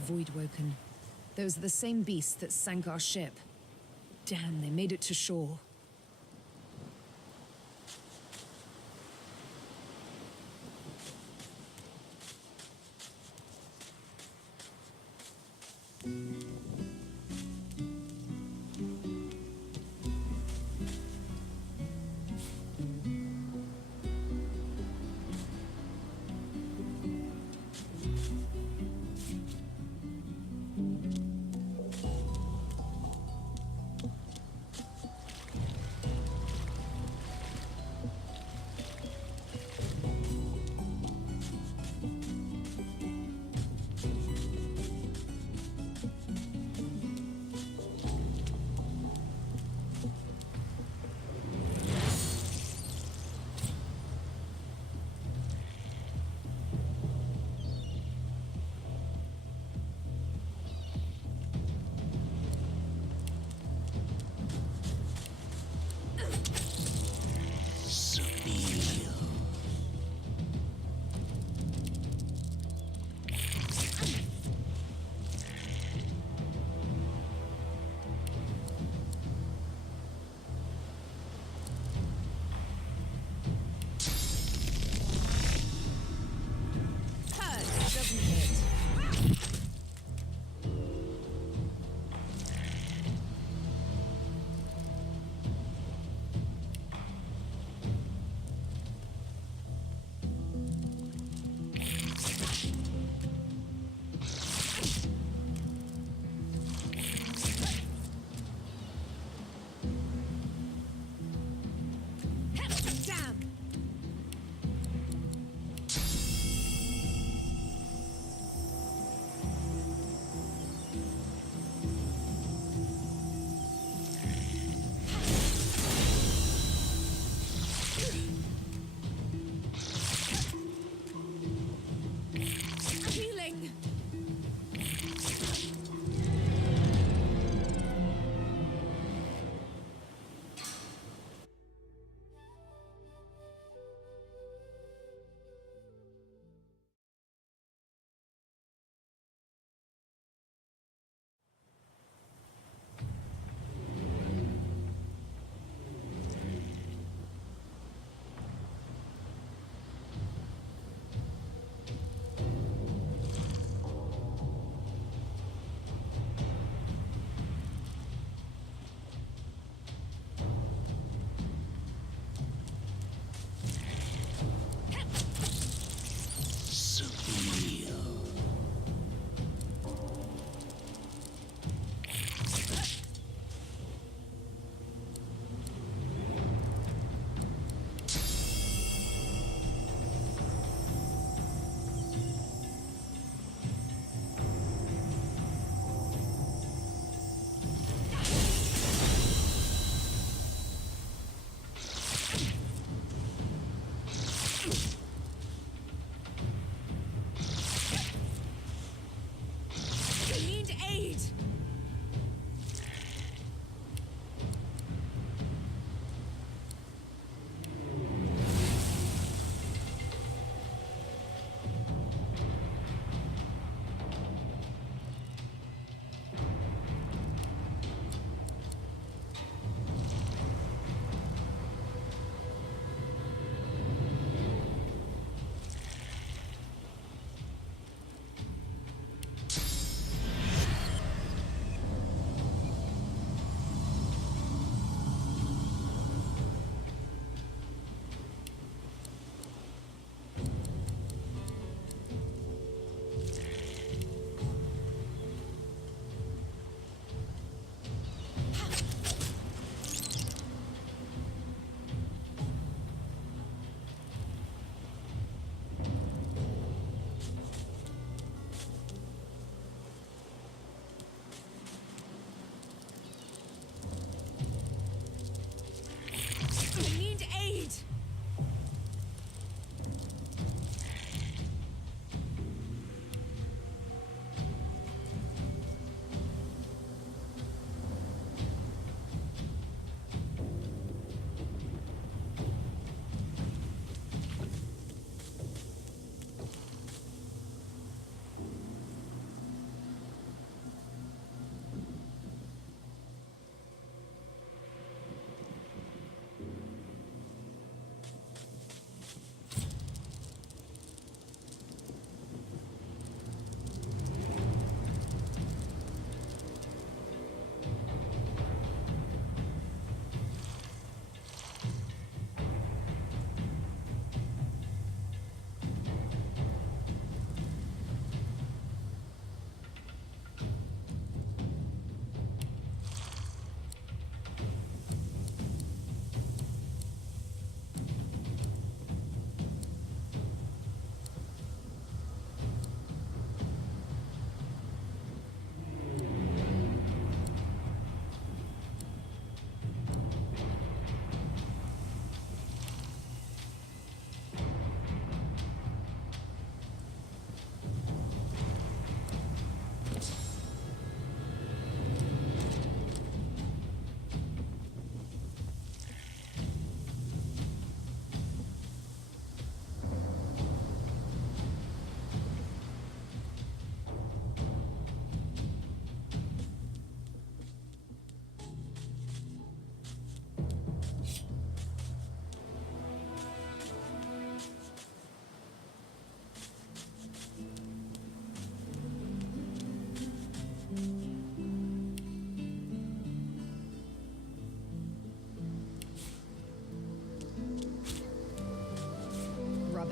Voidwoken. Those are the same beasts that sank our ship. Damn, they made it to shore.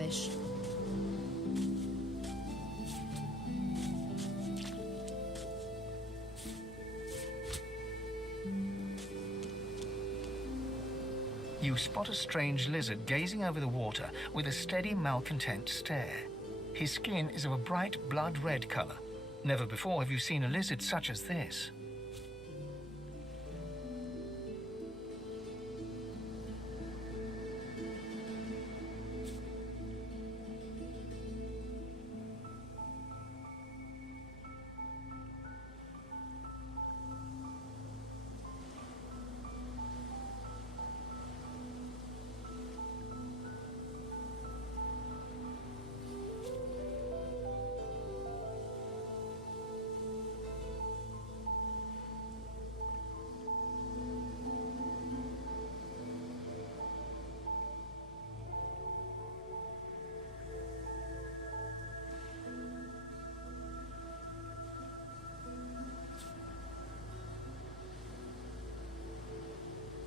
fish. You spot a strange lizard gazing over the water with a steady, malcontent stare. His skin is of a bright blood-red color. Never before have you seen a lizard such as this.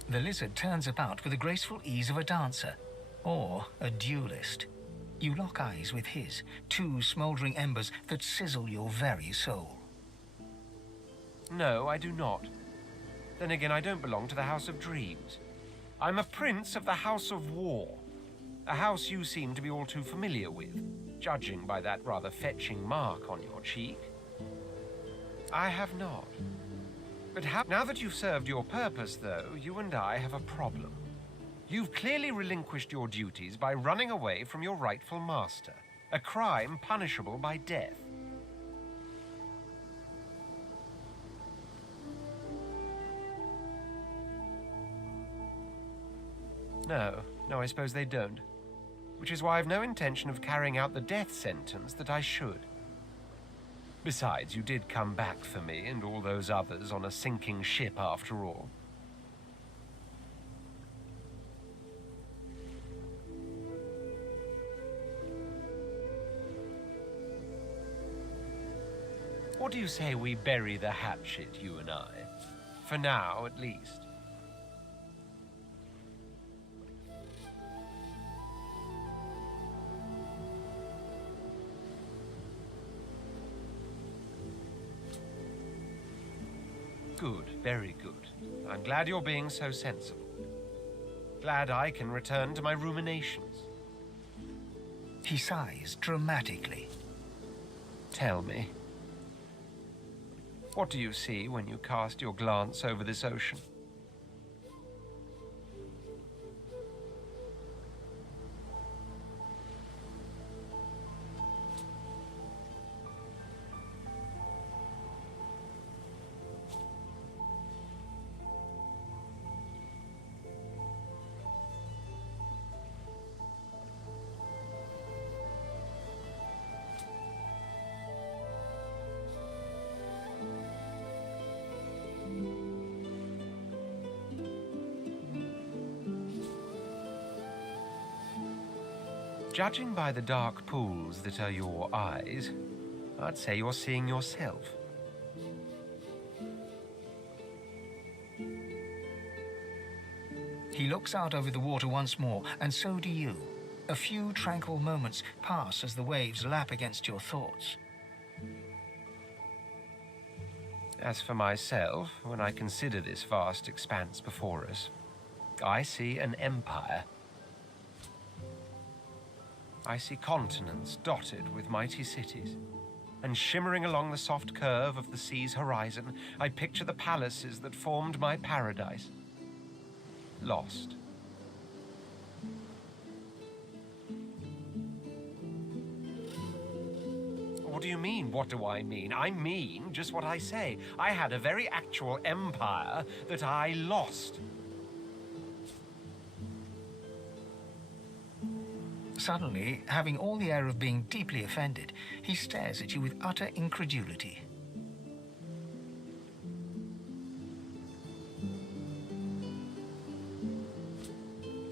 The lizard turns about with the graceful ease of a dancer, or a duelist. You lock eyes with his, two smouldering embers that sizzle your very soul. No, I do not. Then again, I don't belong to the House of Dreams. I'm a prince of the House of War, a house you seem to be all too familiar with, judging by that rather fetching mark on your cheek. I have not. But now that you've served your purpose, though, you and I have a problem. You've clearly relinquished your duties by running away from your rightful master, a crime punishable by death. No, I suppose they don't. Which is why I've no intention of carrying out the death sentence that I should. Besides, you did come back for me and all those others on a sinking ship after all. What do you say we bury the hatchet, you and I? For now, at least. Good, very good. I'm glad you're being so sensible. Glad I can return to my ruminations. He sighs dramatically. Tell me, what do you see when you cast your glance over this ocean? Judging by the dark pools that are your eyes, I'd say you're seeing yourself. He looks out over the water once more, and so do you. A few tranquil moments pass as the waves lap against your thoughts. As for myself, when I consider this vast expanse before us, I see an empire. I see continents dotted with mighty cities, and shimmering along the soft curve of the sea's horizon, I picture the palaces that formed my paradise. Lost. What do you mean, what do I mean? I mean just what I say. I had a very actual empire that I lost. Suddenly, having all the air of being deeply offended, he stares at you with utter incredulity.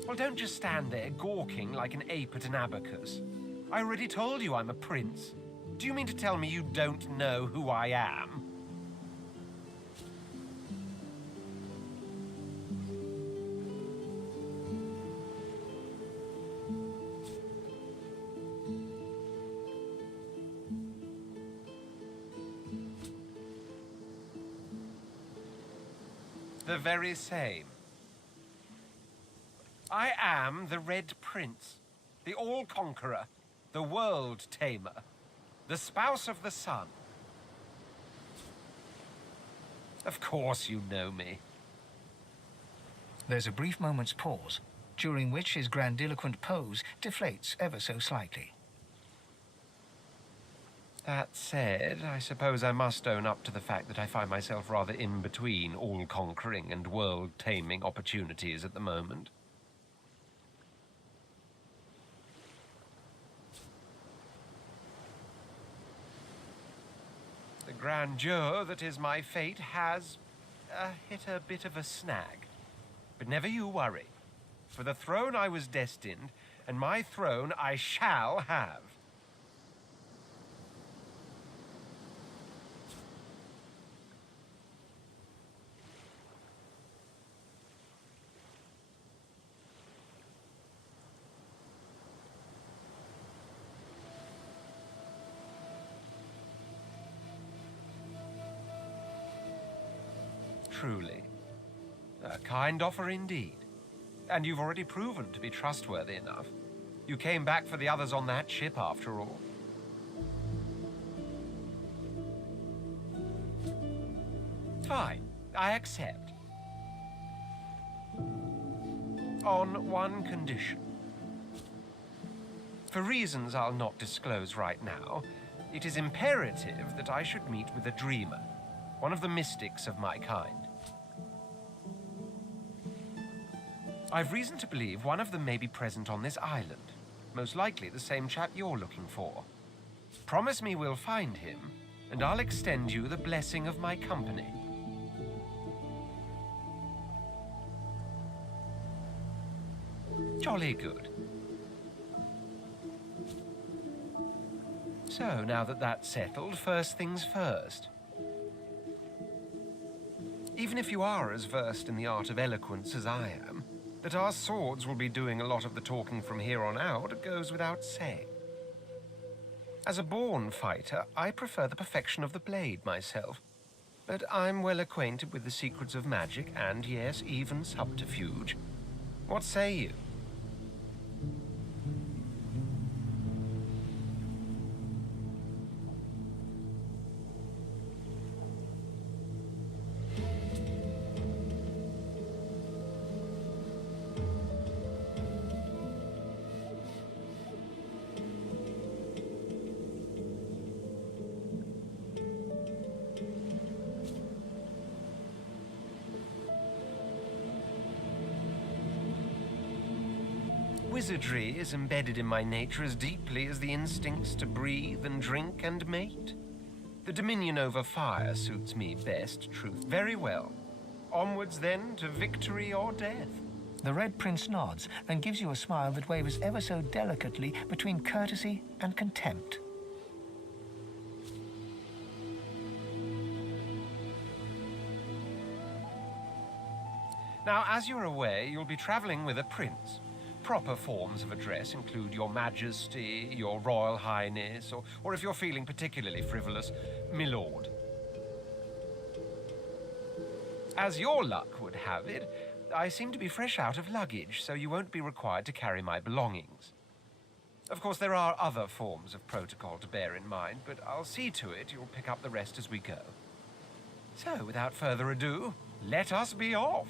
Well, don't just stand there gawking like an ape at an abacus. I already told you I'm a prince. Do you mean to tell me you don't know who I am? The very same. I am the Red Prince, the All-Conqueror, the World-Tamer, the spouse of the sun. Of course you know me. There's a brief moment's pause, during which his grandiloquent pose deflates ever so slightly. That said, I suppose I must own up to the fact that I find myself rather in between all-conquering and world-taming opportunities at the moment. The grandeur that is my fate has hit a bit of a snag. But never you worry. For the throne I was destined, and my throne I shall have. Truly. A kind offer indeed. And you've already proven to be trustworthy enough. You came back for the others on that ship, after all. Fine, I accept. On one condition. For reasons I'll not disclose right now, it is imperative that I should meet with a dreamer, one of the mystics of my kind. I've reason to believe one of them may be present on this island. Most likely the same chap you're looking for. Promise me we'll find him, and I'll extend you the blessing of my company. Jolly good. So, now that that's settled, first things first. Even if you are as versed in the art of eloquence as I am, that our swords will be doing a lot of the talking from here on out goes without saying. As a born fighter, I prefer the perfection of the blade myself, but I'm well acquainted with the secrets of magic and, yes, even subterfuge. What say you? Wizardry is embedded in my nature as deeply as the instincts to breathe and drink and mate. The dominion over fire suits me best, truth. Very well. Onwards, then, to victory or death. The Red Prince nods and gives you a smile that wavers ever so delicately between courtesy and contempt. Now, as you're aware, you'll be traveling with a prince. Proper forms of address include Your Majesty, Your Royal Highness, or if you're feeling particularly frivolous, My Lord. As your luck would have it, I seem to be fresh out of luggage, so you won't be required to carry my belongings. Of course, there are other forms of protocol to bear in mind, but I'll see to it you'll pick up the rest as we go. So, without further ado, let us be off.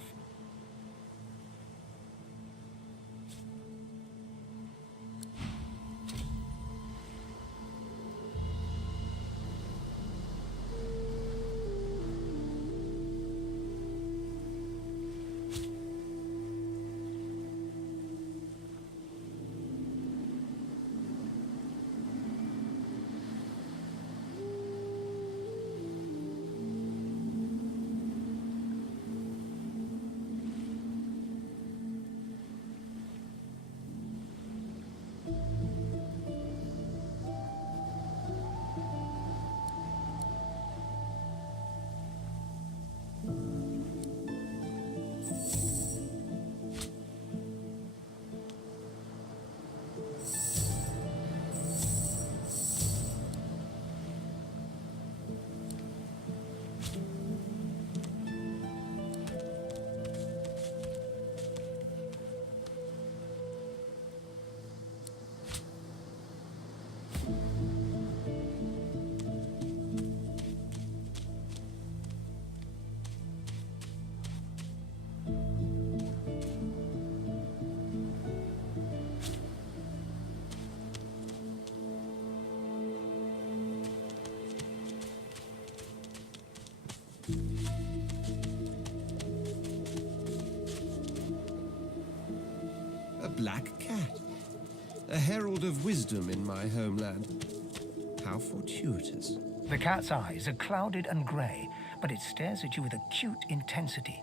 black cat. A herald of wisdom in my homeland. How fortuitous. The cat's eyes are clouded and grey, but it stares at you with acute intensity.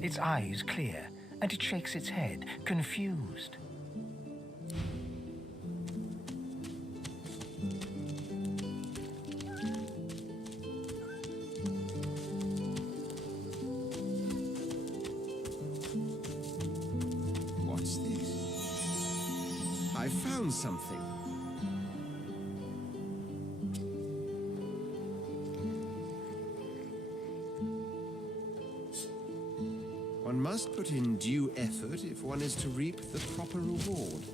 Its eyes clear, and it shakes its head, confused. What's this? I found something. One must put in due effort if one is to reap the proper reward.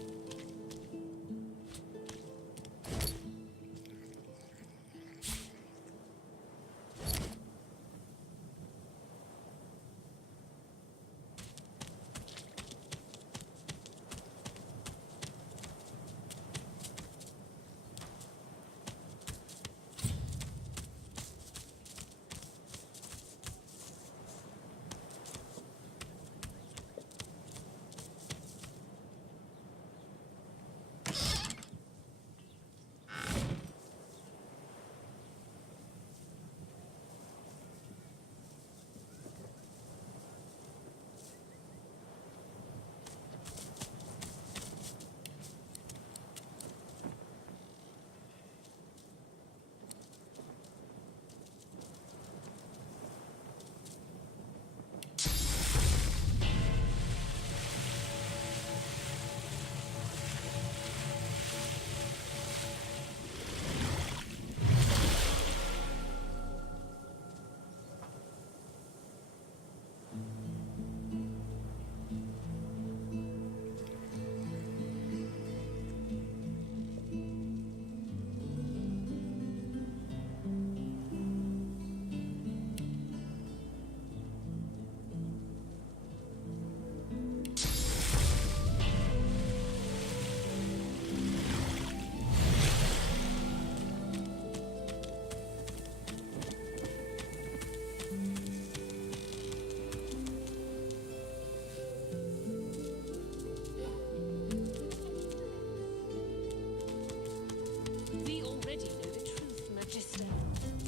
We already know the truth, Magister.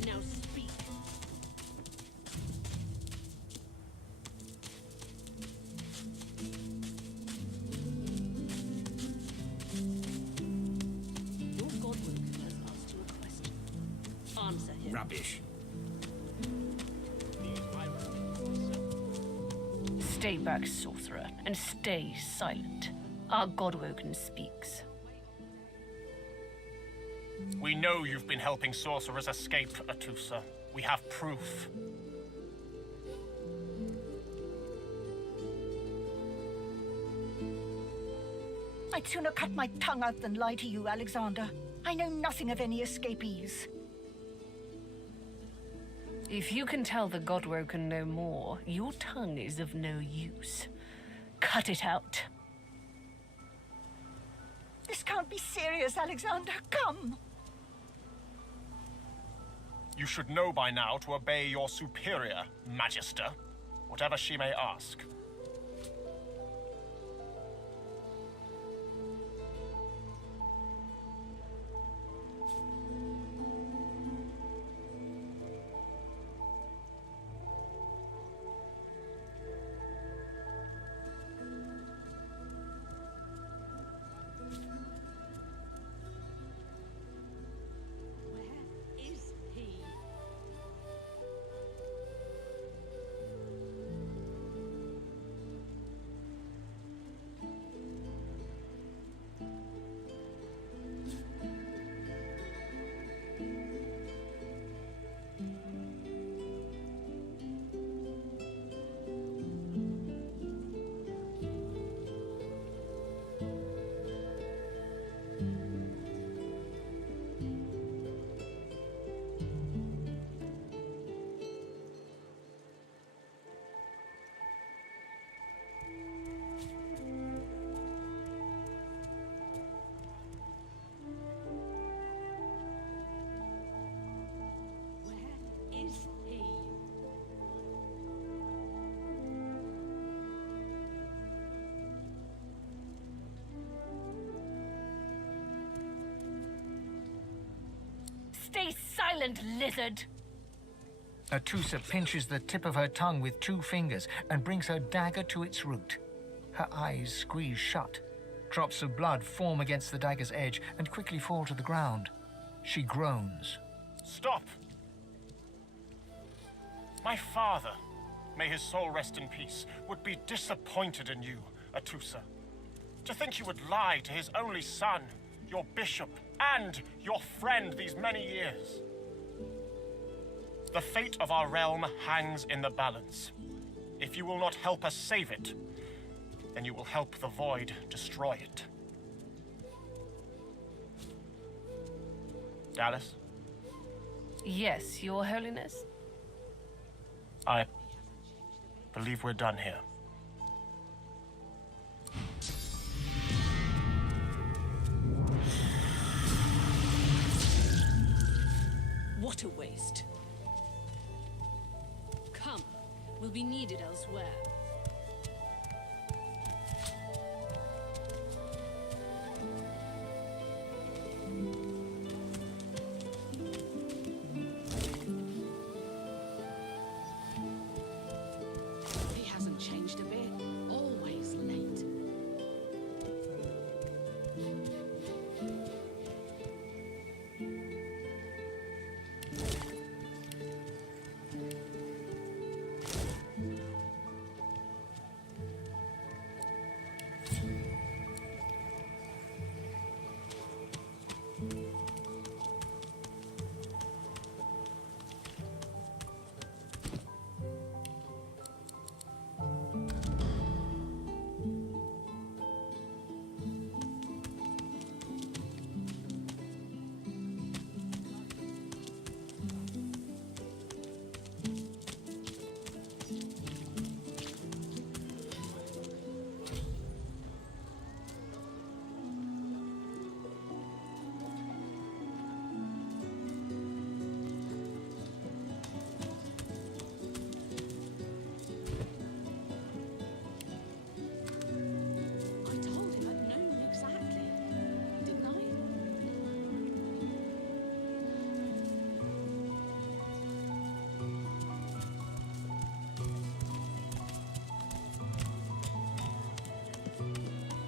Now speak. Your godwoman has asked you a question. Answer him. Rubbish. Stay back, sorcerer, and stay silent. Our Godwoken speaks. We know you've been helping sorcerers escape, Atusa. We have proof. I'd sooner cut my tongue out than lie to you, Alexander. I know nothing of any escapees. If you can tell the Godwoken no more, your tongue is of no use. Cut it out. This can't be serious, Alexander. Come! You should know by now to obey your superior, Magister, whatever she may ask. Where is he? Stay silent, lizard! Atusa pinches the tip of her tongue with 2 fingers and brings her dagger to its root. Her eyes squeeze shut. Drops of blood form against the dagger's edge and quickly fall to the ground. She groans. Stop! My father, may his soul rest in peace, would be disappointed in you, Atusa. To think you would lie to his only son, your bishop, and your friend these many years. The fate of our realm hangs in the balance. If you will not help us save it, then you will help the Void destroy it. Dallas? Yes, Your Holiness? I believe we're done here. What a waste. Come, we'll be needed elsewhere. He hasn't changed a bit. Always late.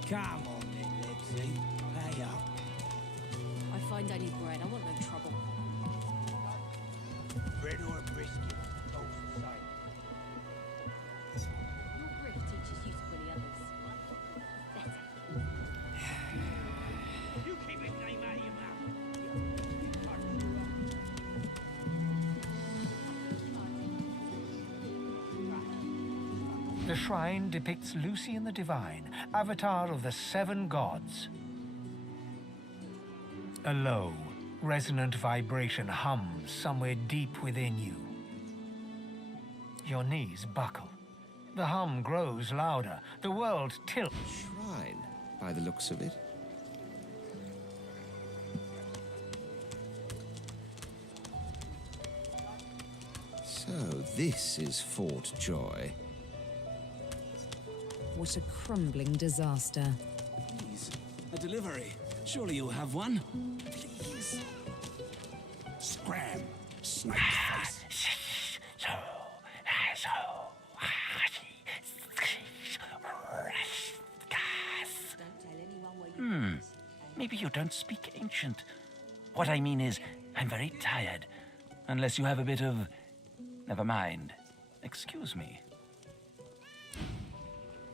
Come on then, Lexi. Pay up. I find I need bread. I want no trouble. Bread or brisket? Both the same. Your grit teaches you to bully others. Better. You keep his name out of your mouth. The shrine depicts Lucian the Divine, avatar of the 7 gods. A low, resonant vibration hums somewhere deep within you. Your knees buckle. The hum grows louder. The world tilts. Shrine, by the looks of it. So, this is Fort Joy. What a crumbling disaster. Please, a delivery. Surely you'll have one. Please. Scram, snake face. Maybe you don't speak ancient. What I mean is, I'm very tired. Unless you have a bit of... Never mind. Excuse me.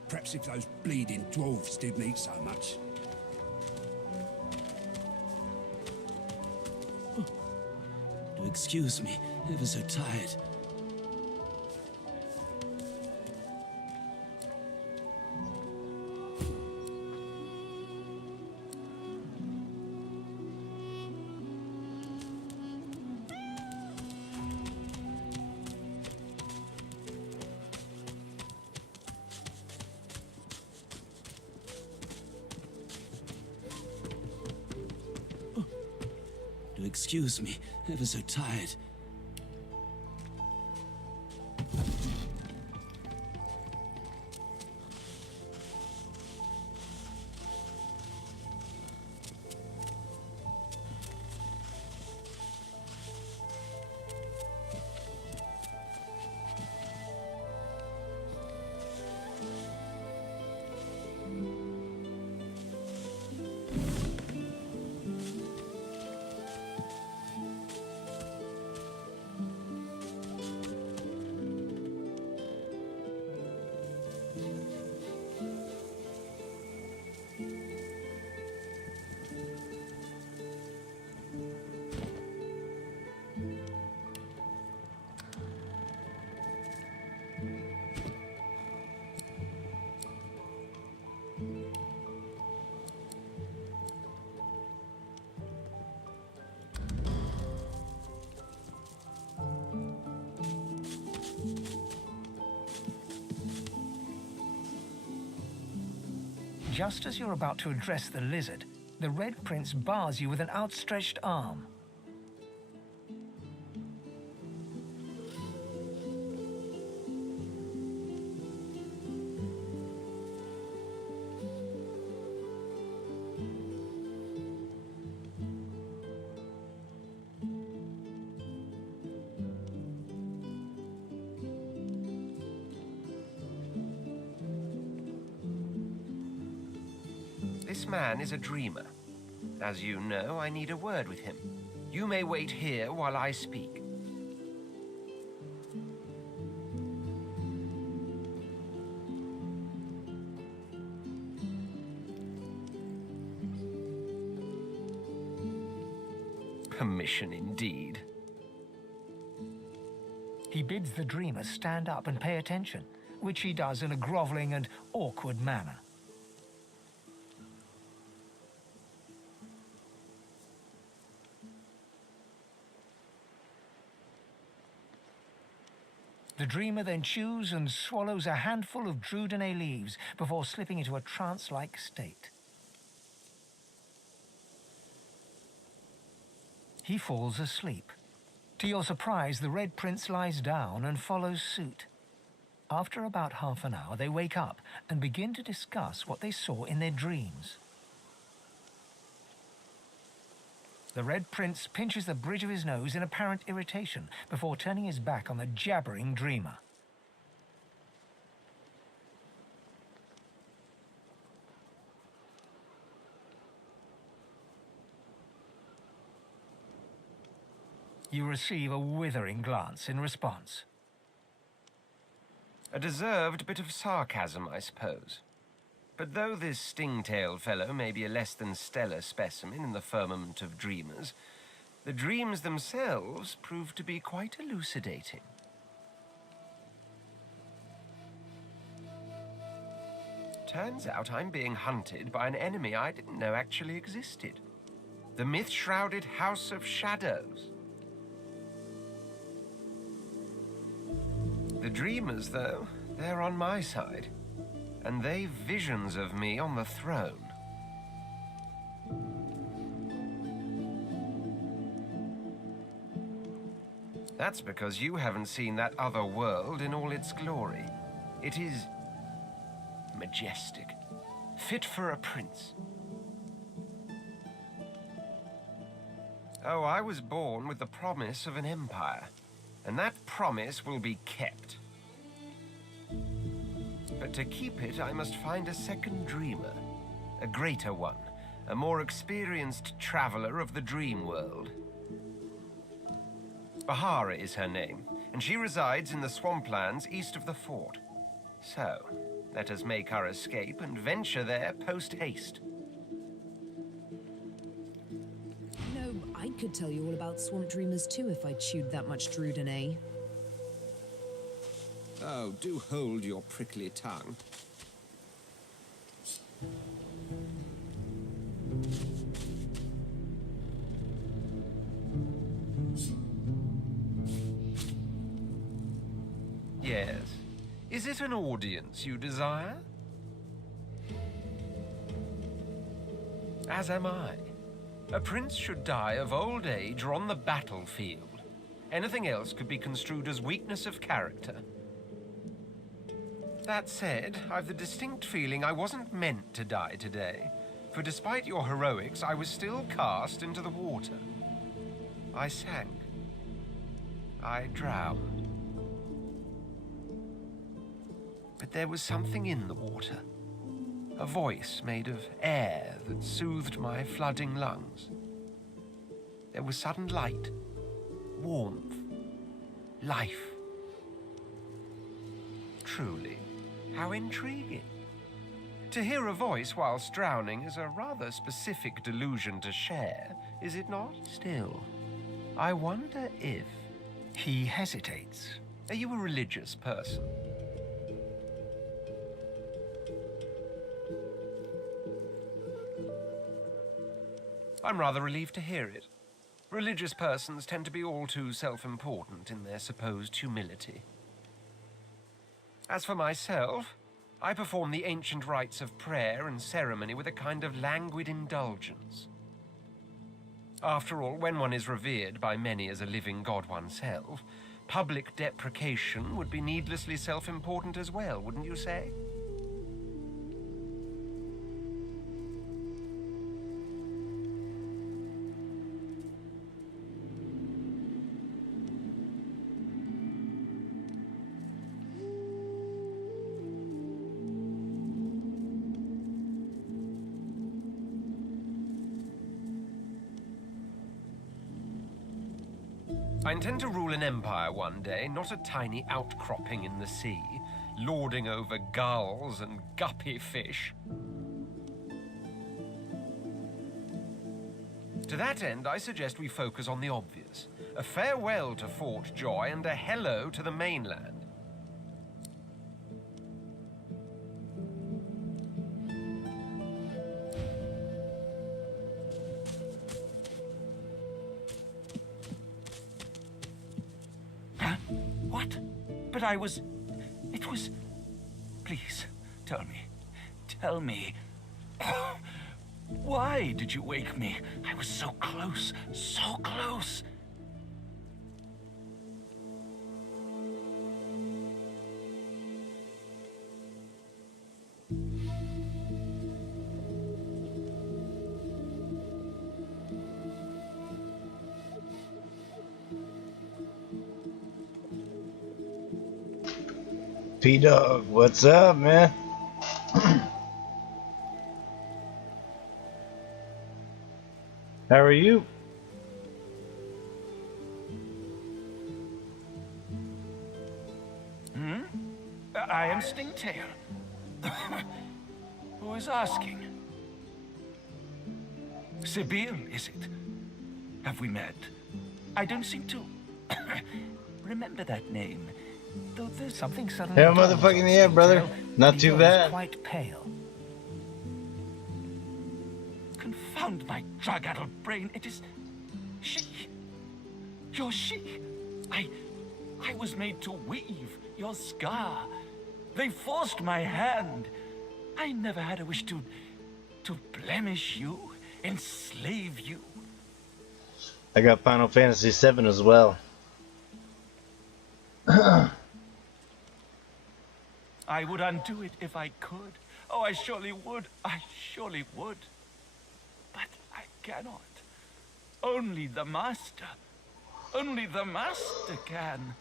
Perhaps if those bleeding dwarves didn't eat so much. Do excuse me, ever so tired. Do excuse me, ever so tired. Just as you're about to address the lizard, the Red Prince bars you with an outstretched arm. This man is a dreamer. As you know, I need a word with him. You may wait here while I speak. Permission indeed. He bids the dreamer stand up and pay attention, which he does in a groveling and awkward manner. The dreamer then chews and swallows a handful of Drudenay leaves before slipping into a trance-like state. He falls asleep. To your surprise, the Red Prince lies down and follows suit. After about half an hour, they wake up and begin to discuss what they saw in their dreams. The Red Prince pinches the bridge of his nose in apparent irritation before turning his back on the jabbering dreamer. You receive a withering glance in response. A deserved bit of sarcasm, I suppose. But though this sting-tailed fellow may be a less than stellar specimen in the firmament of dreamers, the dreams themselves prove to be quite elucidating. Turns out I'm being hunted by an enemy I didn't know actually existed. The myth-shrouded House of Shadows. The dreamers, though, they're on my side. And they've visions of me on the throne. That's because you haven't seen that other world in all its glory. It is majestic, fit for a prince. Oh, I was born with the promise of an empire, and that promise will be kept. But to keep it, I must find a second dreamer, a greater one, a more experienced traveler of the dream world. Bahara is her name, and she resides in the swamplands east of the fort. So, let us make our escape and venture there post-haste. You know, I could tell you all about swamp dreamers too if I chewed that much Drudenay. Oh, do hold your prickly tongue. Yes. Is it an audience you desire? As am I. A prince should die of old age or on the battlefield. Anything else could be construed as weakness of character. That said, I've the distinct feeling I wasn't meant to die today, for despite your heroics, I was still cast into the water. I sank. I drowned. But there was something in the water, a voice made of air that soothed my flooding lungs. There was sudden light, warmth, life. Truly. How intriguing. To hear a voice whilst drowning is a rather specific delusion to share, is it not? Still, I wonder if... He hesitates. Are you a religious person? I'm rather relieved to hear it. Religious persons tend to be all too self-important in their supposed humility. As for myself, I perform the ancient rites of prayer and ceremony with a kind of languid indulgence. After all, when one is revered by many as a living god oneself, public deprecation would be needlessly self-important as well, wouldn't you say? I intend to rule an empire one day, not a tiny outcropping in the sea, lording over gulls and guppy fish. To that end, I suggest we focus on the obvious. A farewell to Fort Joy and a hello to the mainland. But it was... Please, tell me. Tell me. Why did you wake me? I was so close, so close. P-Dog, what's up, man? How are you? I am Stingtail. Who is asking? Sibyl, is it? Have we met? I don't seem to remember that name. Though there's something suddenly. Hey, motherfucking yeah, brother. Not too bad. Quite pale. Confound my drug-addled brain. It is she. You're she. I was made to weave your scar. They forced my hand. I never had a wish to blemish you, enslave you. I got Final Fantasy VII as well. I would undo it if I could. Oh, I surely would. I surely would. But I cannot. Only the Master. Only the Master can.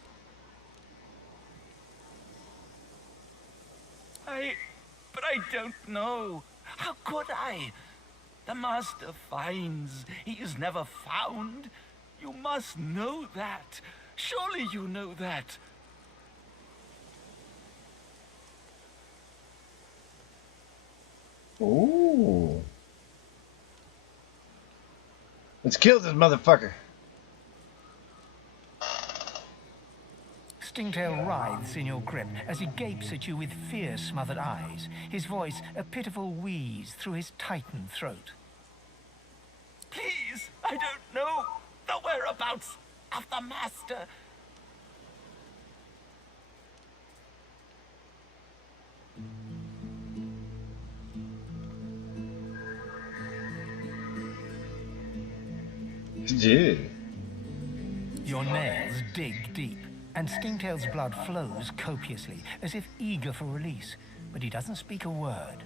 But I don't know. How could I? The Master finds. He is never found. You must know that. Surely you know that. Ooh. Let's kill this motherfucker. Stingtail writhes in your grip as he gapes at you with fear-smothered eyes, his voice a pitiful wheeze through his tightened throat. Please, I don't know the whereabouts of the Master. Dude. Your nails dig deep, and Stingtail's blood flows copiously, as if eager for release, but he doesn't speak a word.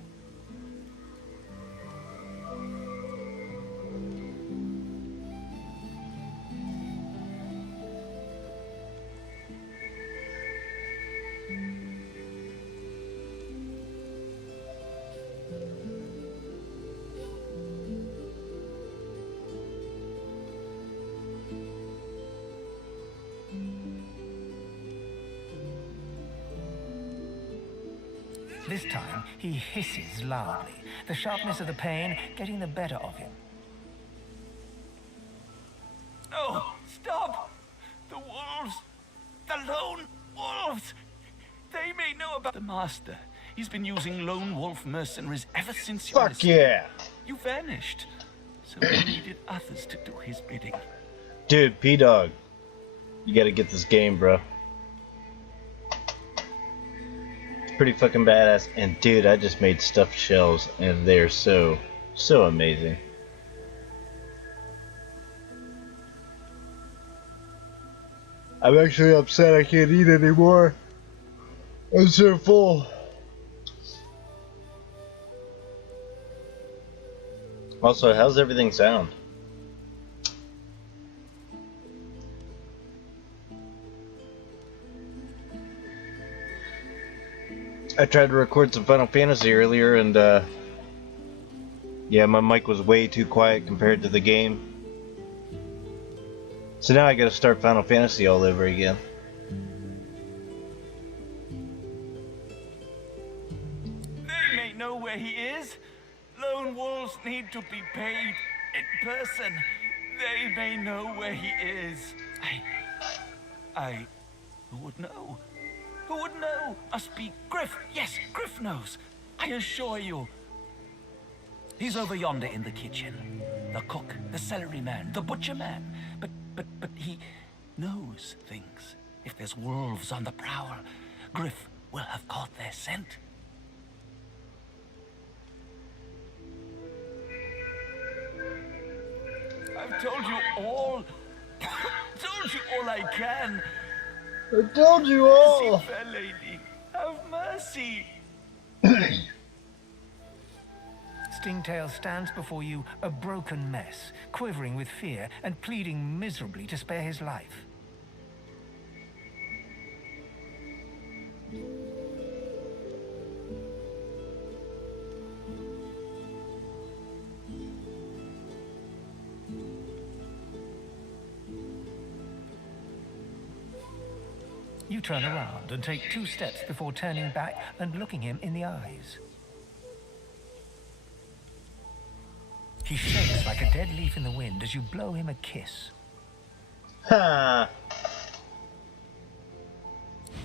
This time, he hisses loudly, the sharpness of the pain getting the better of him. No! Stop! The wolves! The lone wolves! They may know about the Master. He's been using lone wolf mercenaries ever since you... Fuck yeah! You vanished. So we needed others to do his bidding. Dude, P-Dog. You gotta get this game, bro. pretty fucking badass. And dude, I just made stuffed shells, and they're so amazing. I'm actually upset I can't eat anymore. I'm so full. Also, how's everything sound? I tried to record some Final Fantasy earlier, and yeah, my mic was way too quiet compared to the game. So now I gotta start Final Fantasy all over again. They may know where he is. Lone wolves need to be paid in person. They may know where he is. Who would know? Who would know? Must be Griff. Yes, Griff knows. I assure you. He's over yonder in the kitchen. The cook, the celery man, the butcher man. But he knows things. If there's wolves on the prowl, Griff will have caught their scent. I've told you all. Told you all I can. I told you all. Mercy, fair lady, have mercy. Stingtail stands before you a broken mess, quivering with fear and pleading miserably to spare his life. You turn around and take 2 steps before turning back and looking him in the eyes. He shakes like a dead leaf in the wind as you blow him a kiss. Ha!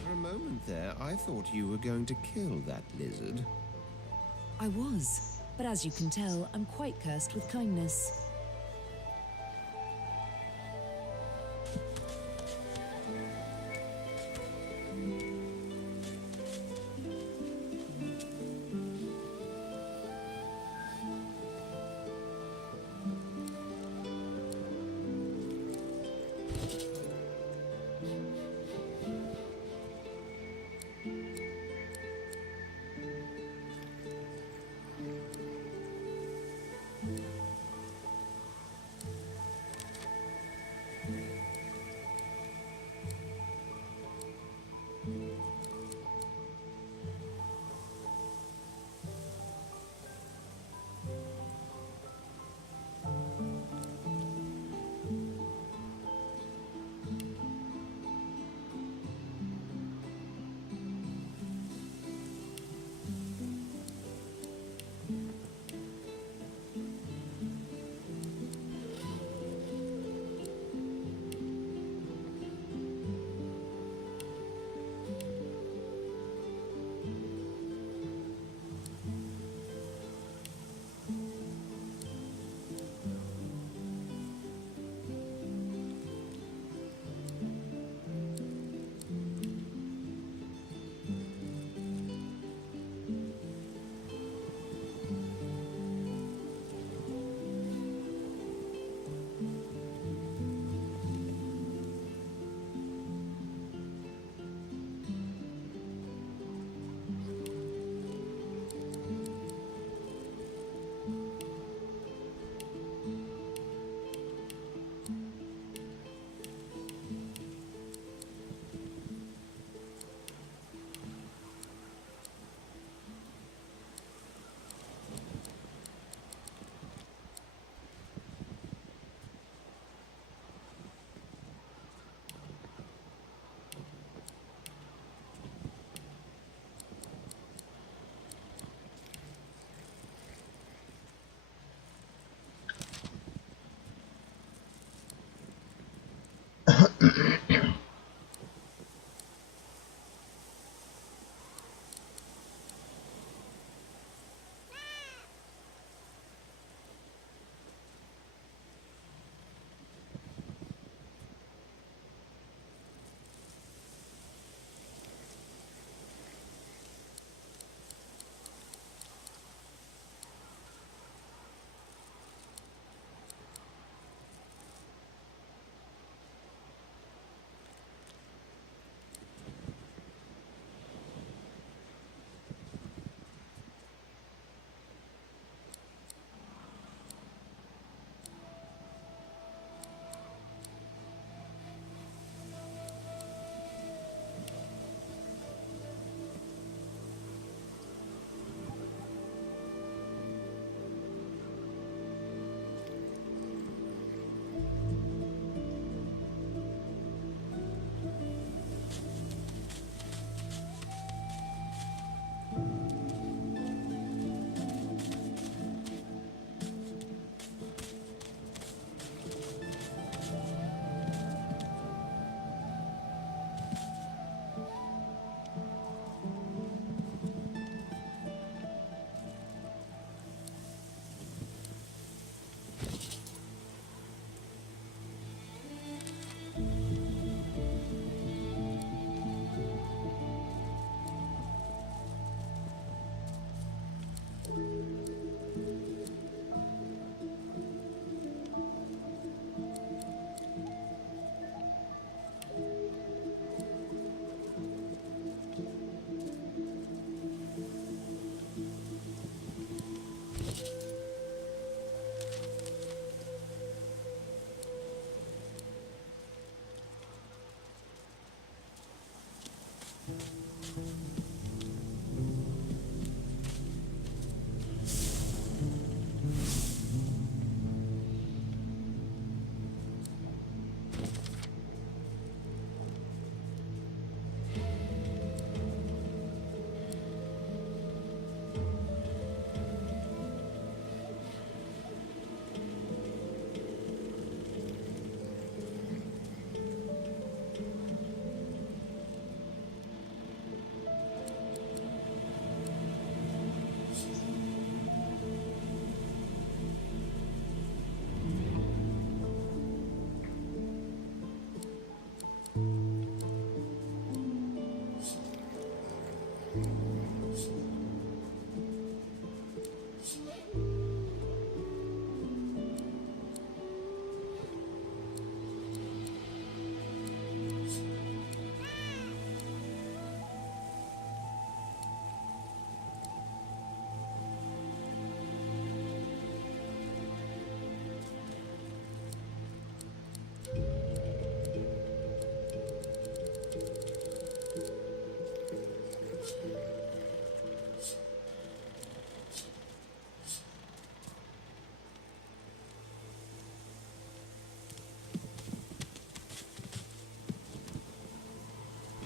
For a moment there, I thought you were going to kill that lizard. I was, but as you can tell, I'm quite cursed with kindness.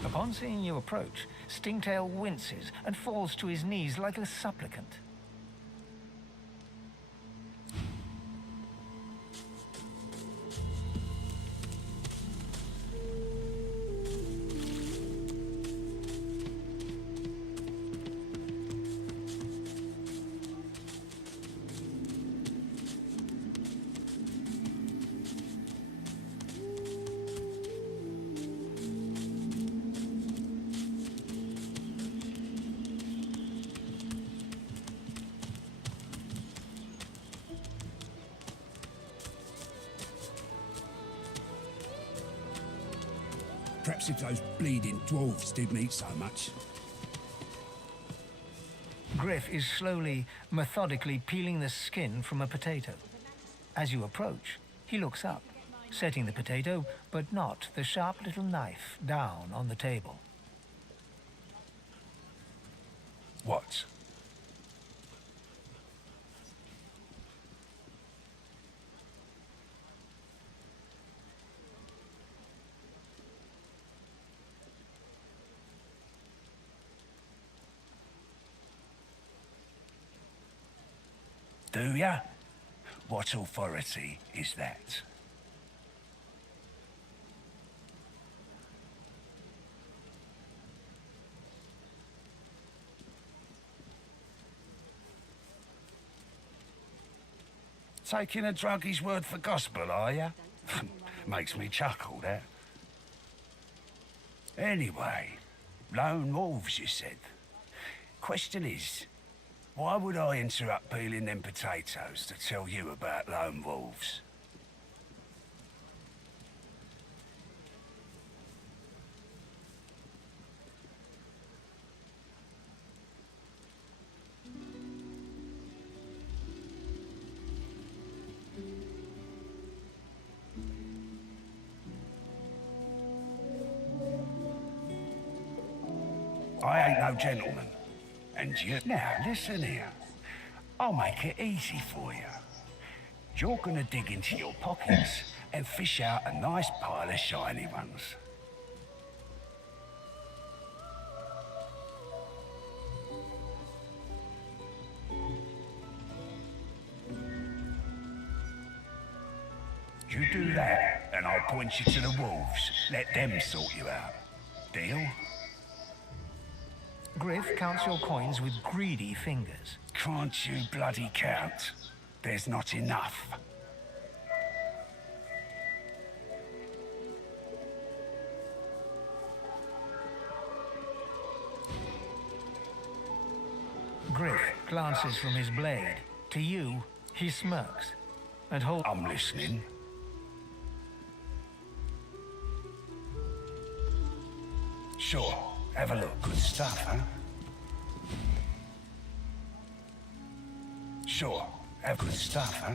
Upon seeing you approach, Stingtail winces and falls to his knees like a supplicant. Perhaps if those bleeding dwarves didn't eat so much. Griff is slowly, methodically peeling the skin from a potato. As you approach, he looks up, setting the potato, but not the sharp little knife, down on the table. What? Do ya? What authority is that? Taking a druggie's word for gospel, are ya? Makes me chuckle, that. Anyway, lone wolves, you said. Question is, why would I interrupt peeling them potatoes to tell you about lone wolves? I ain't no gentleman. And you... Now, listen here. I'll make it easy for you. You're gonna dig into your pockets and fish out a nice pile of shiny ones. You do that, and I'll point you to the wolves. Let them sort you out. Deal? Griff counts your coins with greedy fingers. Can't you bloody count? There's not enough. Griff glances from his blade. To you, he smirks and holds... I'm listening. Sure. Have a look. Good stuff, huh? Sure. Have good stuff, huh?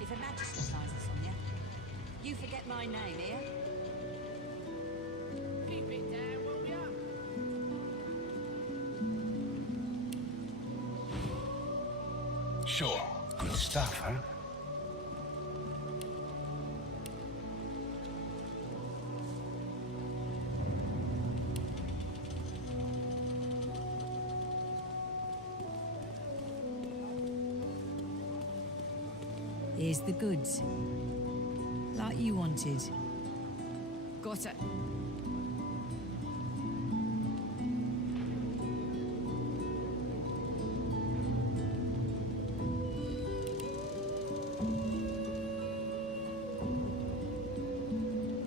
If a magister flies this on you, you forget my name here. Keep it down, will ya? Sure. Good stuff, huh? Here's the goods. Like you wanted. Got it.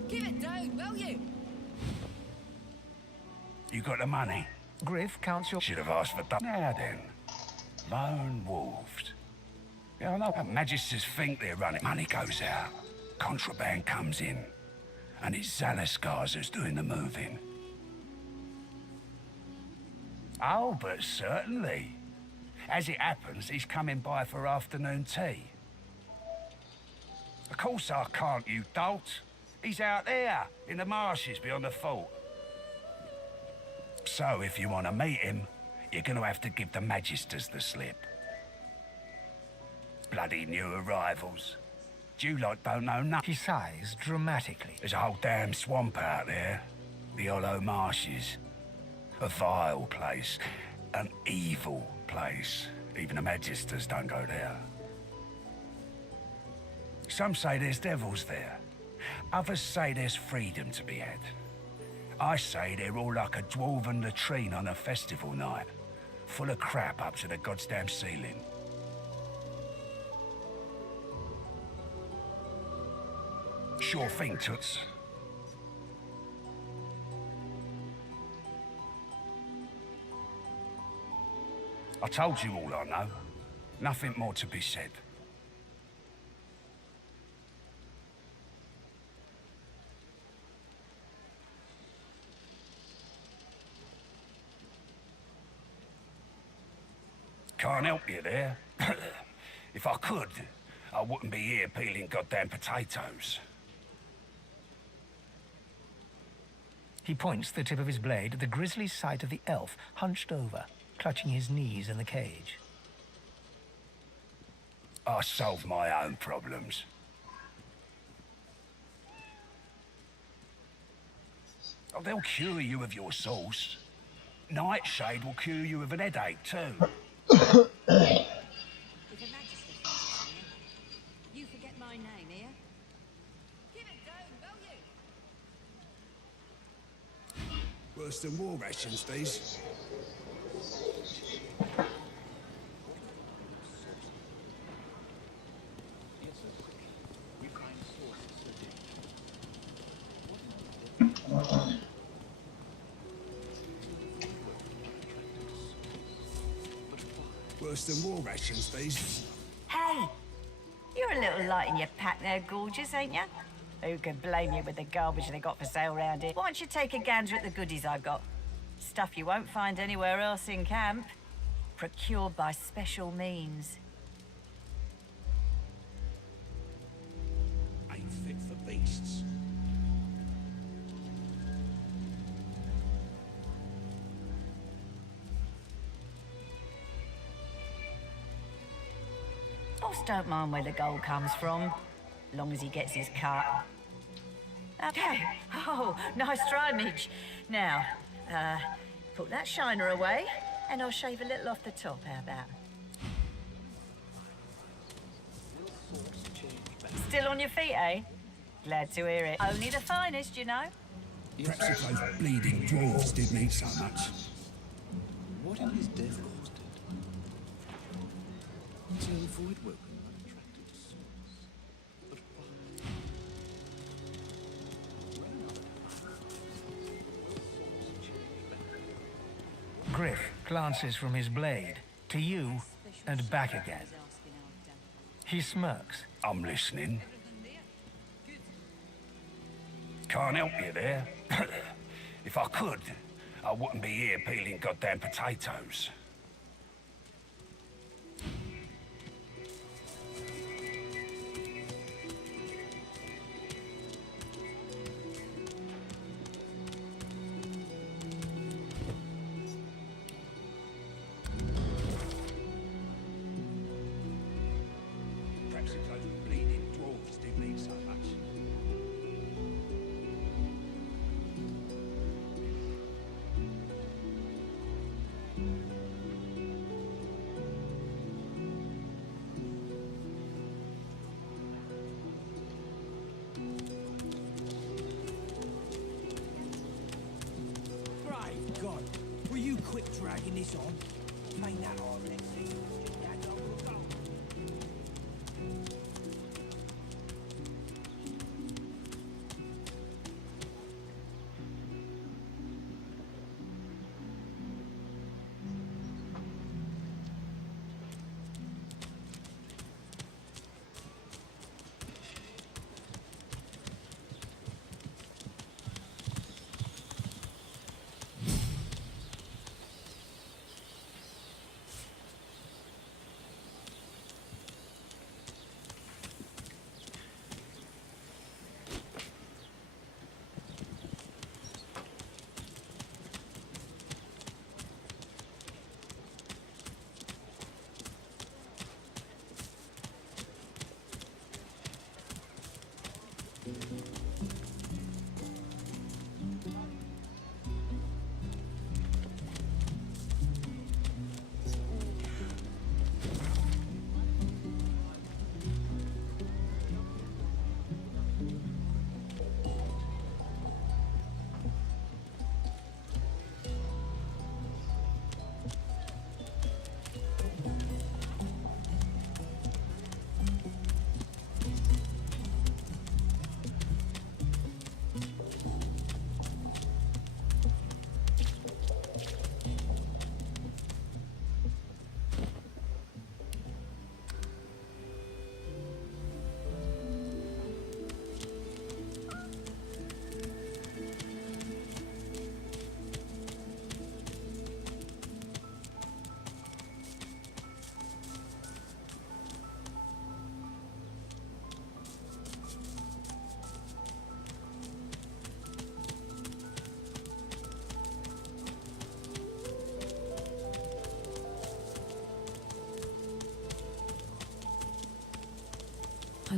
Give it down, will you? You got the money? Griff counts your... Should have asked for... Now then. Lone wolves. Yeah, I know. Magisters think they're running. Money goes out. Contraband comes in. And it's Zalaskars who's doing the moving. Oh, but certainly. As it happens, he's coming by for afternoon tea. Of course I can't, you dolt. He's out there, in the marshes beyond the fort. So if you want to meet him, you're going to have to give the Magisters the slip. Bloody new arrivals. You lot don't know nothing. He sighs dramatically. There's a whole damn swamp out there. The hollow marshes. A vile place. An evil place. Even the Magisters don't go there. Some say there's devils there. Others say there's freedom to be had. I say they're all like a dwarven latrine on a festival night. Full of crap up to the goddamn ceiling. Sure thing, Toots. I told you all I know. Nothing more to be said. Can't help you there. If I could, I wouldn't be here peeling goddamn potatoes. He points the tip of his blade at the grisly sight of the elf hunched over, clutching his knees in the cage. I solve my own problems. Oh, they'll cure you of your sauce. Nightshade will cure you of an headache, too. If a magister comes here, you forget my name here. Give it down, will you? Worse than war rations, these. Worse than war rations, these. Hey, you're a little light in your pack there, gorgeous, ain't you? Who can blame you with the garbage they got for sale round here? Why don't you take a gander at the goodies I've got? Stuff you won't find anywhere else in camp. Procured by special means. Ain't fit for beasts. Boss don't mind where the gold comes from, long as he gets his cut. Okay. Oh, nice try, Midge. Now, put that shiner away, and I'll shave a little off the top, how about? Still on your feet, eh? Glad to hear it. Only the finest, you know. Perhaps if those bleeding dwarves didn't eat so much. What in his death caused it? To avoid woken unattractive souls. But why? Griff glances from his blade to you and back again. He smirks. I'm listening. Can't help you there. If I could, I wouldn't be here peeling goddamn potatoes. Perhaps if those bleeding dwarves didn't eat so much. Brave God, will you quit dragging this on? Ain't that hard, Lexi? That dog will go.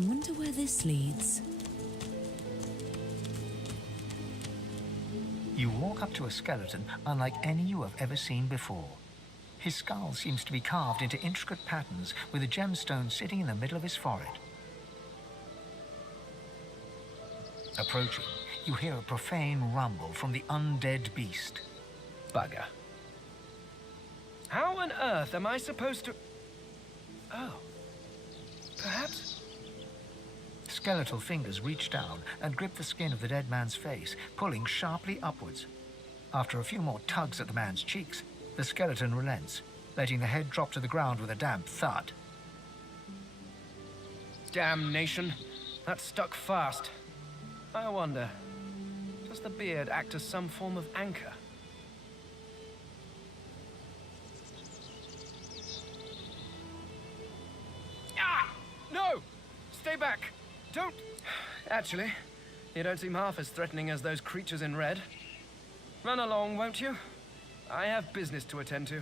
wonder where this leads. You walk up to a skeleton unlike any you have ever seen before. His skull seems to be carved into intricate patterns with a gemstone sitting in the middle of his forehead. Approaching, you hear a profane rumble from the undead beast. Bugger. How on earth am I supposed to... Oh. Perhaps... Skeletal fingers reach down and grip the skin of the dead man's face, pulling sharply upwards. After a few more tugs at the man's cheeks, the skeleton relents, letting the head drop to the ground with a damp thud. Damnation. That stuck fast. I wonder, does the beard act as some form of anchor? Ah! No! Stay back! Don't... Actually, you don't seem half as threatening as those creatures in red. Run along, won't you? I have business to attend to.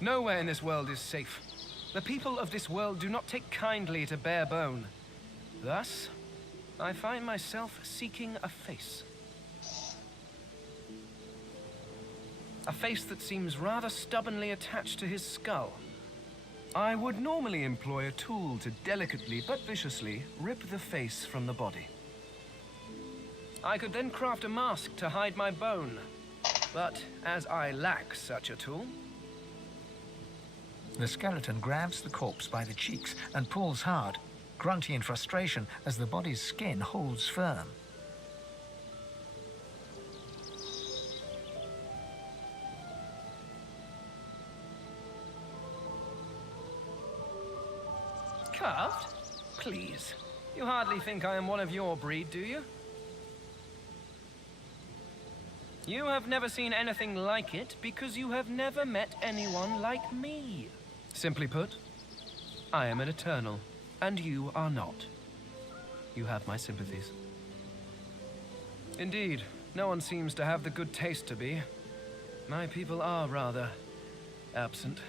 Nowhere in this world is safe. The people of this world do not take kindly to bare bone. Thus, I find myself seeking a face. A face that seems rather stubbornly attached to his skull. I would normally employ a tool to delicately but viciously rip the face from the body. I could then craft a mask to hide my bone. But as I lack such a tool... The skeleton grabs the corpse by the cheeks and pulls hard, grunting in frustration as the body's skin holds firm. Carved? Please. You hardly think I am one of your breed, do you? You have never seen anything like it because you have never met anyone like me. Simply put, I am an eternal, and you are not. You have my sympathies. Indeed, no one seems to have the good taste to be. My people are rather absent.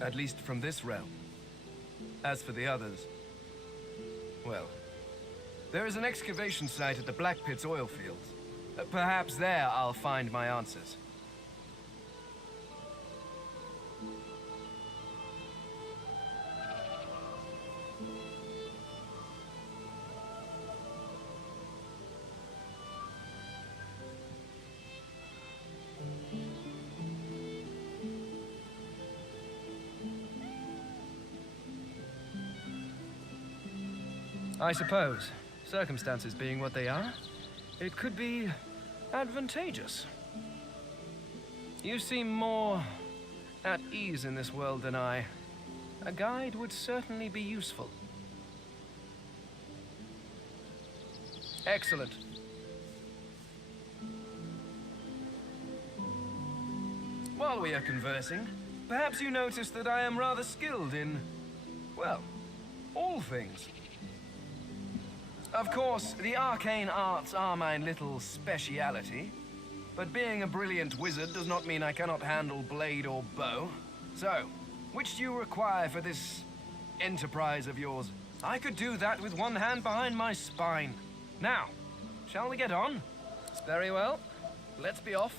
At least from this realm. As for the others, well, there is an excavation site at the Black Pit's oil fields. Perhaps there I'll find my answers. I suppose, circumstances being what they are, it could be advantageous. You seem more at ease in this world than I. A guide would certainly be useful. Excellent. While we are conversing, perhaps you notice that I am rather skilled in, well, all things. Of course, the arcane arts are my little speciality, but being a brilliant wizard does not mean I cannot handle blade or bow. So, which do you require for this enterprise of yours? I could do that with one hand behind my spine. Now, shall we get on? Very well. Let's be off.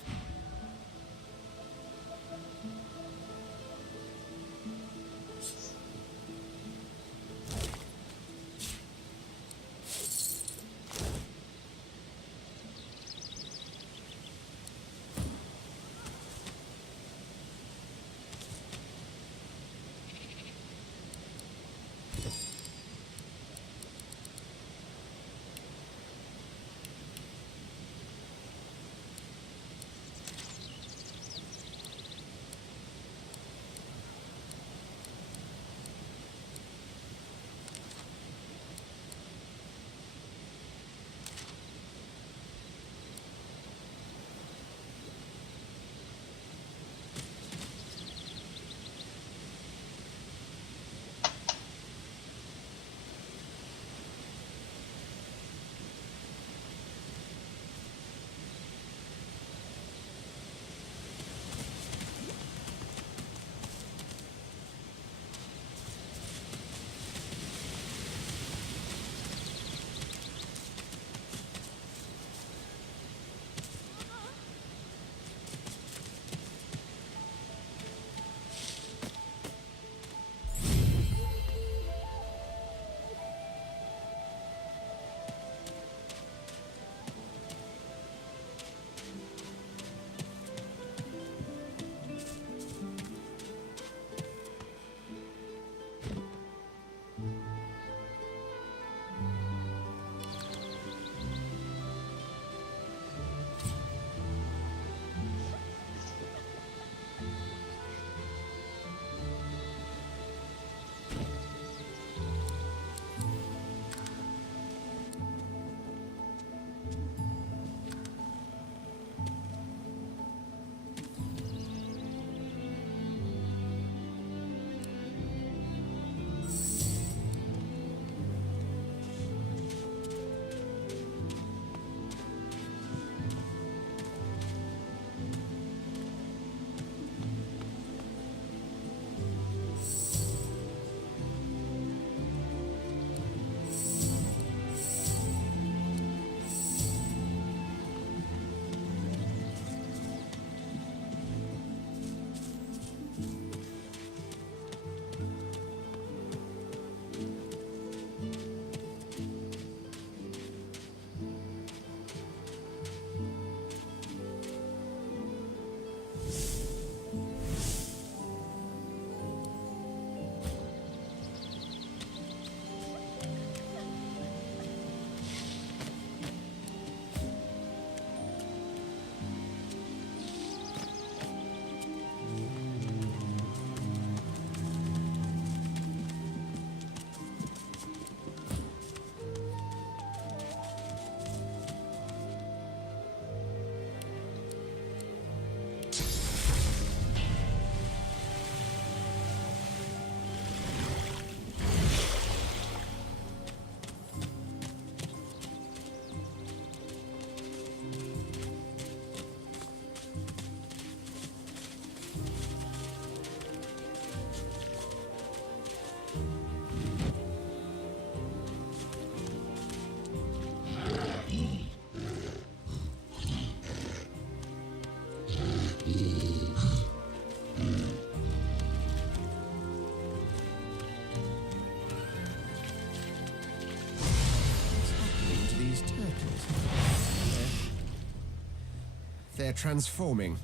They're transforming.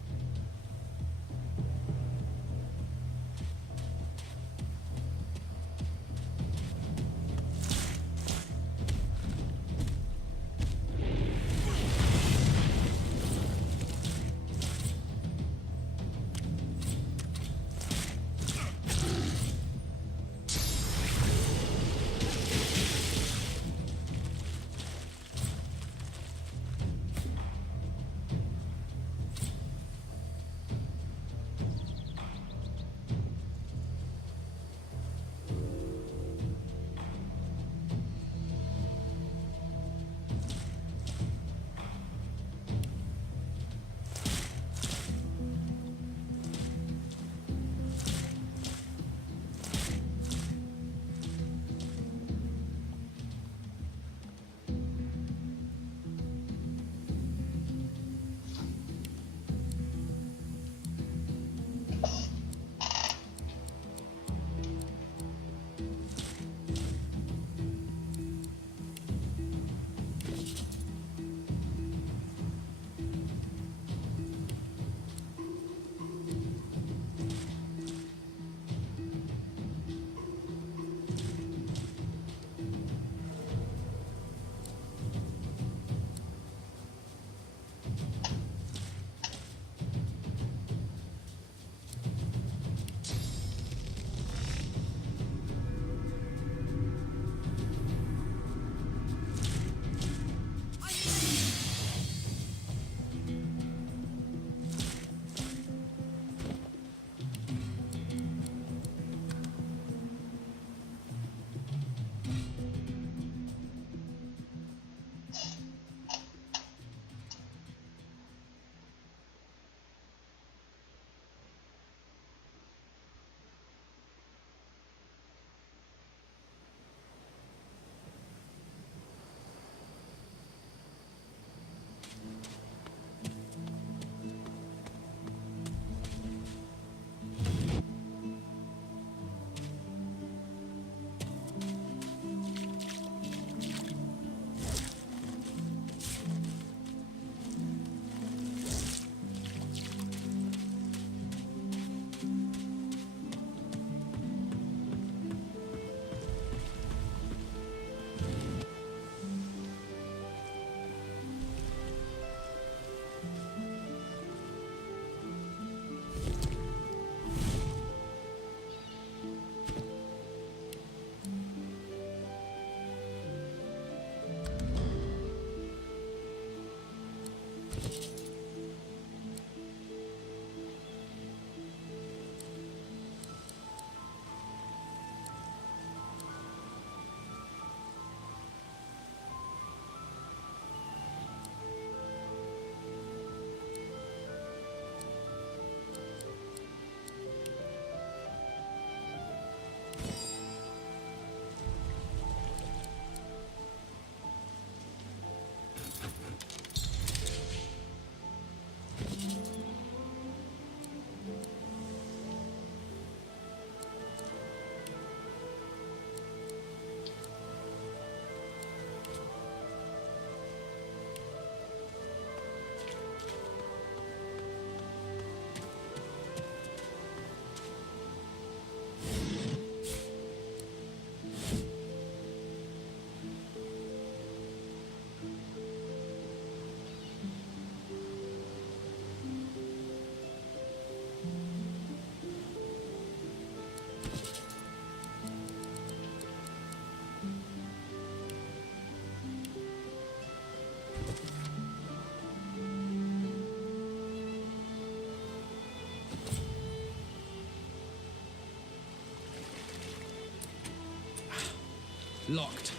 Locked.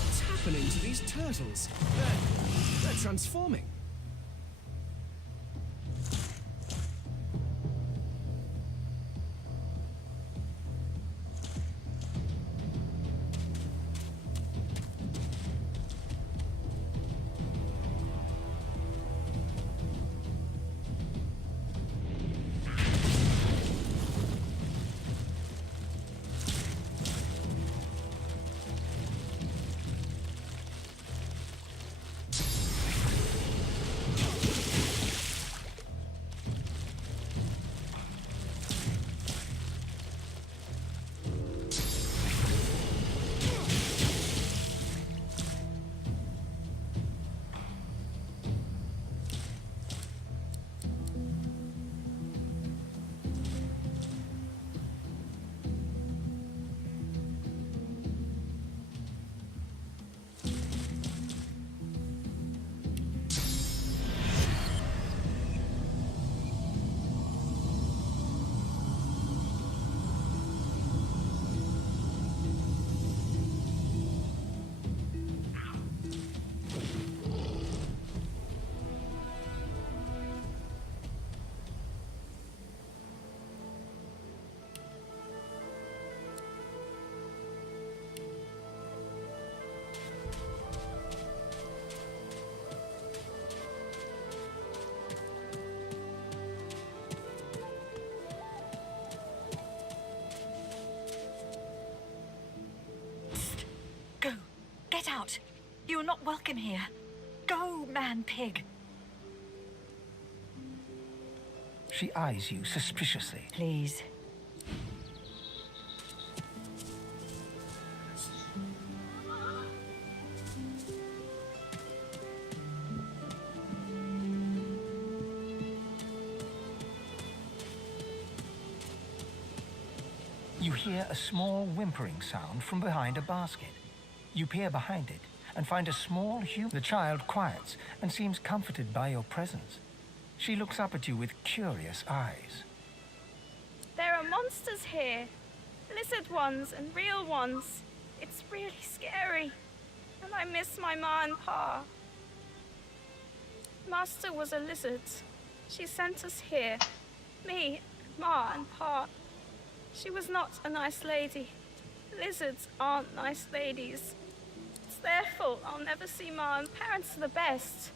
What's happening to these turtles? They're transforming. You're not welcome here. Go, man-pig. She eyes you suspiciously. Please. You hear a small whimpering sound from behind a basket. You peer behind it and find a small human. The child quiets and seems comforted by your presence. She looks up at you with curious eyes. There are monsters here. Lizard ones and real ones. It's really scary. And I miss my ma and pa. Master was a lizard. She sent us here. Me, ma and pa. She was not a nice lady. Lizards aren't nice ladies. It's their fault I'll never see ma, and parents are the best.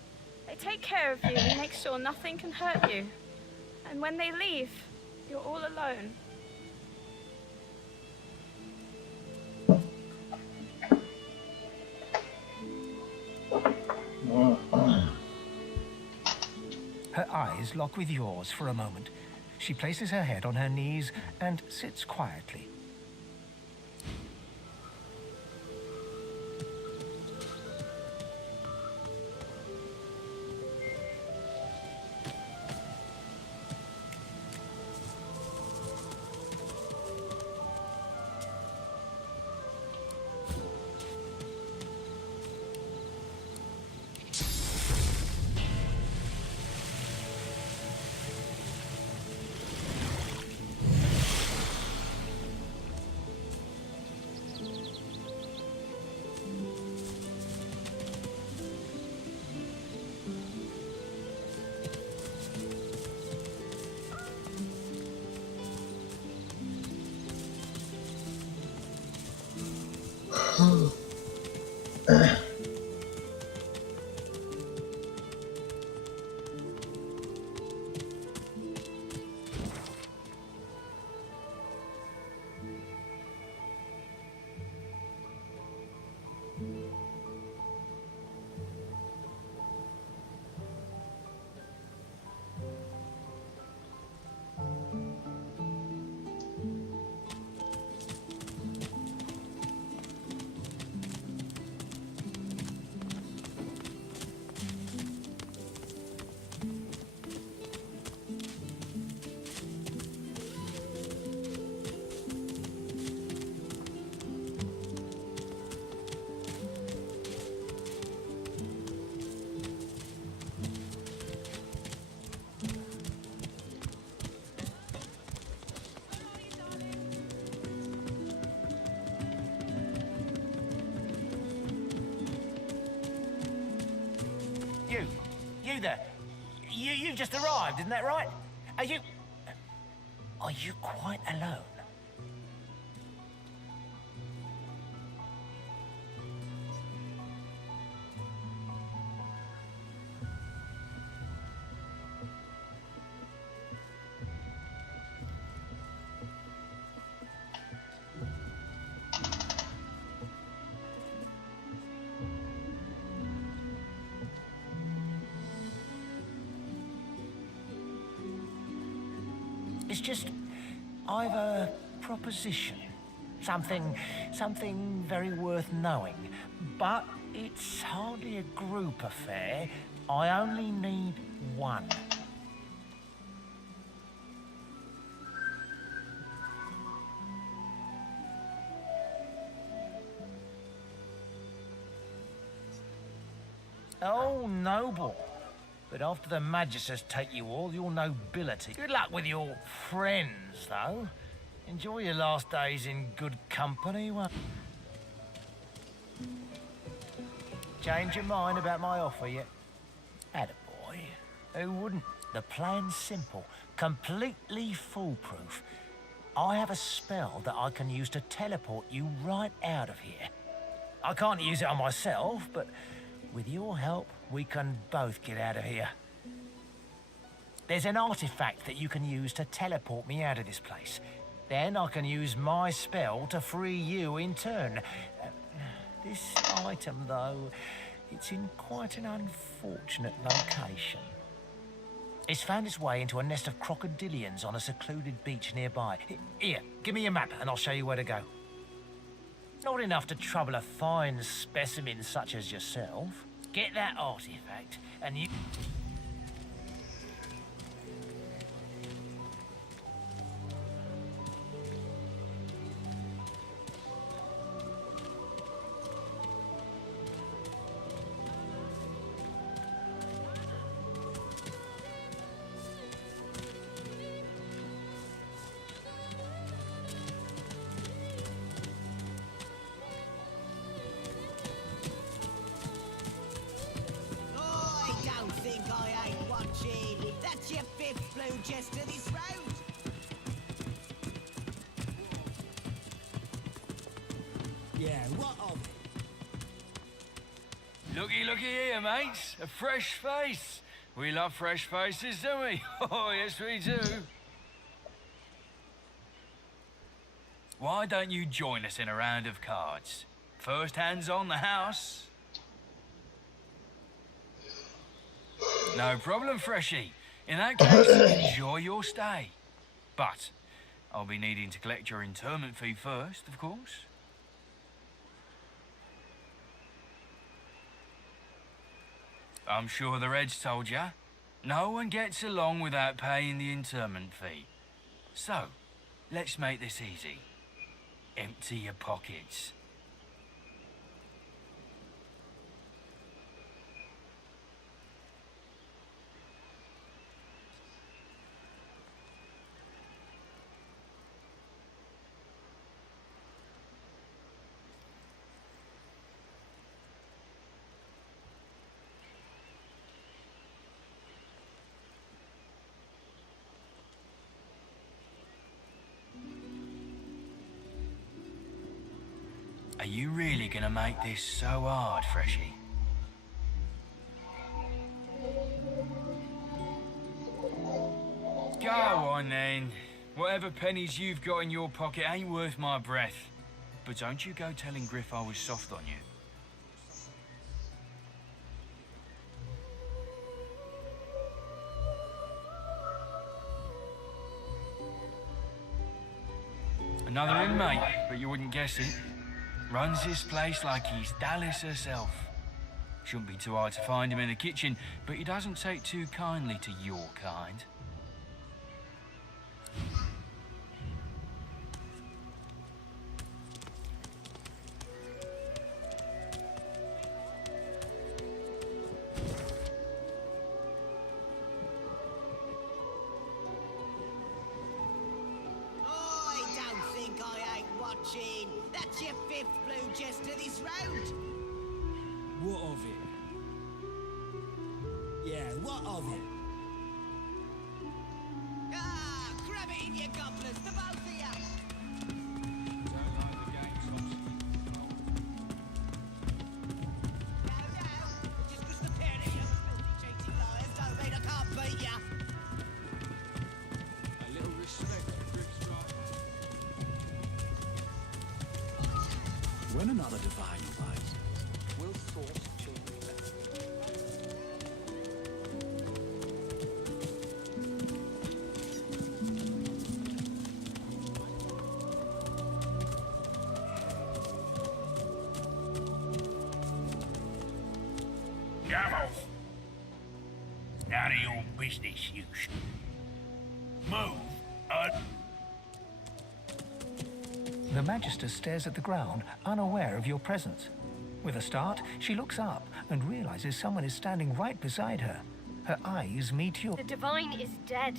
They take care of you and make sure nothing can hurt you. And when they leave, you're all alone. Her eyes lock with yours for a moment. She places her head on her knees and sits quietly. You there. You just arrived, isn't that right? Are you quite alone? It's just, I've a proposition. Something very worth knowing. But it's hardly a group affair. I only need one. Oh, noble. But after the Magisters take you all your nobility. Good luck with your friends, though. Enjoy your last days in good company, won't you? Change your mind about my offer yet? Attaboy. Who wouldn't? The plan's simple, completely foolproof. I have a spell that I can use to teleport you right out of here. I can't use it on myself, but with your help, we can both get out of here. There's an artifact that you can use to teleport me out of this place. Then I can use my spell to free you in turn. This item, though, it's in quite an unfortunate location. It's found its way into a nest of crocodilians on a secluded beach nearby. Here, give me your map and I'll show you where to go. Not enough to trouble a fine specimen such as yourself. Get that artifact and you... That's your fifth blue just to this road. Yeah, what of it? Looky here, mates. A fresh face. We love fresh faces, don't we? Oh, yes, we do. Why don't you join us in a round of cards? First hands on the house. No problem, Freshie. In that case, enjoy your stay. But I'll be needing to collect your interment fee first, of course. I'm sure the Reds told you. No one gets along without paying the interment fee. So, let's make this easy. Empty your pockets. Are you really gonna make this so hard, Freshie? Go on then. Whatever pennies you've got in your pocket ain't worth my breath. But don't you go telling Griff I was soft on you. Another inmate, but you wouldn't guess it. Runs this place like he's Dallas herself. Shouldn't be too hard to find him in the kitchen, but he doesn't take too kindly to your kind. That's your fifth blue just to this road. What of it? Yeah, what of it? Ah, grab it in your goblets, the both of you. Don't like the game, Sops. No, just 'cause the pair of you filthy cheating liars don't mean I can't beat ya. A little respect for Griff's right. When another divine arrives, we'll source children better. Devils! None of your business, you move. The Magister stares at the ground, unaware of your presence. With a start, she looks up and realizes someone is standing right beside her. Her eyes meet yours. The Divine is dead.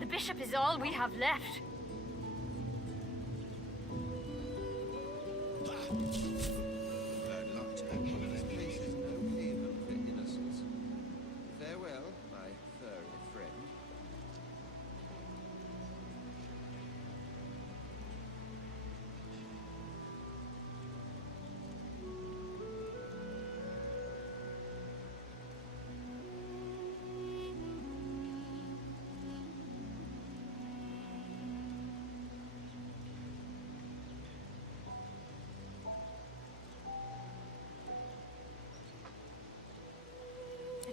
The Bishop is all we have left. Bad luck to that one of them cases. No haven for innocence. Farewell, my furry friend.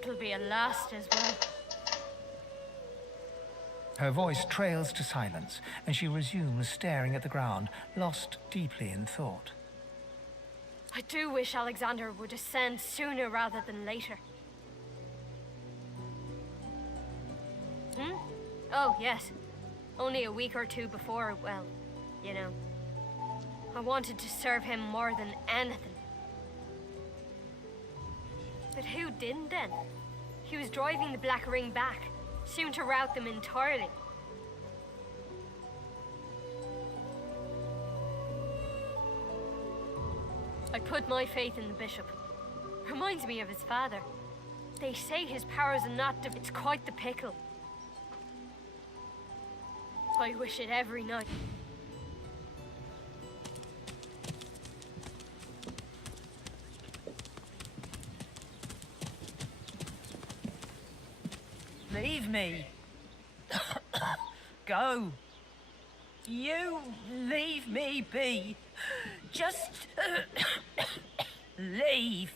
It'll be a last as well. Her voice trails to silence, and she resumes staring at the ground, lost deeply in thought. I do wish Alexander would ascend sooner rather than later. Oh, yes. Only a week or two before, well, you know. I wanted to serve him more than anything. But who didn't then? He was driving the Black Ring back, soon to rout them entirely. I put my faith in the bishop. Reminds me of his father. They say his powers are not it's quite the pickle. I wish it every night. Leave me. Go. You leave me be. Just leave.